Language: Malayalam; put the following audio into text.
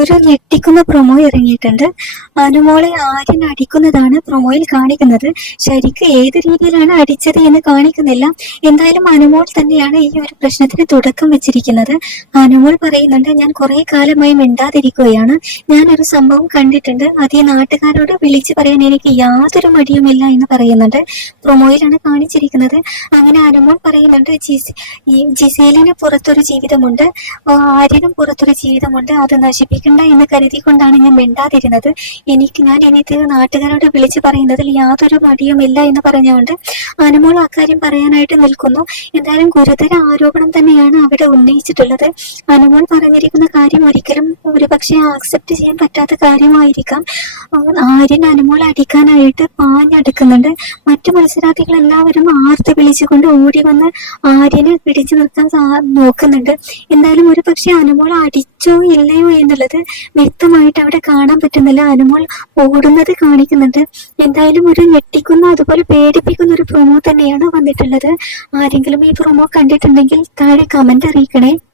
ഒരു ഞെട്ടിക്കുന്ന പ്രൊമോ ഇറങ്ങിയിട്ടുണ്ട്. അനുമോളെ ആര്യൻ അടിക്കുന്നതാണ് പ്രൊമോയിൽ കാണിക്കുന്നത്. ശരിക്ക് ഏത് രീതിയിലാണ് അടിച്ചത് എന്ന് കാണിക്കുന്നില്ല. എന്തായാലും അനുമോൾ തന്നെയാണ് ഈ ഒരു പ്രശ്നത്തിന് തുടക്കം വെച്ചിരിക്കുന്നത്. അനുമോൾ പറയുന്നുണ്ട് ഞാൻ കുറെ കാലമായി മിണ്ടാതിരിക്കുകയാണ്. ഞാൻ ഒരു സംഭവം കണ്ടിട്ടുണ്ട്. അത് ഈ നാട്ടുകാരോട് വിളിച്ചു പറയാൻ എനിക്ക് യാതൊരു മടിയുമില്ല എന്ന് പറയുന്നുണ്ട്. പ്രൊമോയിലാണ് കാണിച്ചിരിക്കുന്നത്. അങ്ങനെ അനുമോൾ പറയുന്നുണ്ട് ജിസേലിന് പുറത്തൊരു ജീവിതമുണ്ട്. ആര്യനും പുറത്തൊരു ജീവിതമുണ്ട്. അത് നശിപ്പിക്കണ്ട എന്ന് കരുതിക്കൊണ്ടാണ് ഞാൻ മിണ്ടാതിരുന്നത്. എനിക്ക് ഞാൻ ഇനി നാട്ടുകാരോട് വിളിച്ചു പറയുന്നതിൽ യാതൊരു മടിയുമില്ല എന്ന് പറഞ്ഞുകൊണ്ട് അനുമോൾ അക്കാര്യം പറയാനായിട്ട് നിൽക്കുന്നു. എന്തായാലും ഗുരുതര ആരോപണം തന്നെയാണ് അവിടെ ഉന്നയിച്ചിട്ടുള്ളത്. അനുമോൾ പറഞ്ഞിരിക്കുന്ന കാര്യം ഒരിക്കലും ഒരുപക്ഷെ ആക്സെപ്റ്റ് ചെയ്യാൻ പറ്റാത്ത കാര്യമായിരിക്കാം. ആര്യൻ അനുമോൾ അടിക്കാനായിട്ട് പാഞ്ഞെടുക്കുന്നുണ്ട്. മറ്റു മത്സരാർത്ഥികൾ എല്ലാവരും ആർത്ത് വിളിച്ചുകൊണ്ട് ഓടി വന്ന് ആര്യനെ പിടിച്ചു നിർത്താൻ നോക്കുന്നുണ്ട്. എന്തായാലും ഒരു പക്ഷെ അനുമോൾ അടിച്ചോ ഇല്ലയോ എന്നുള്ളത് വ്യക്തമായിട്ട് അവിടെ കാണാൻ പറ്റുന്നില്ല. അനുമോൾ ഓടുന്നത് കാണിക്കുന്നുണ്ട് എന്തായാലും ഒരു ഞെട്ടിക്കുന്ന അതുപോലെ പേടിപ്പിക്കുന്ന ഒരു പ്രൊമോ തന്നെയാണ് വന്നിട്ടുള്ളത്. ആരെങ്കിലും ഈ പ്രൊമോ കണ്ടിട്ടുണ്ടെങ്കിൽ താഴെ കമന്റ് അറിയിക്കണേ.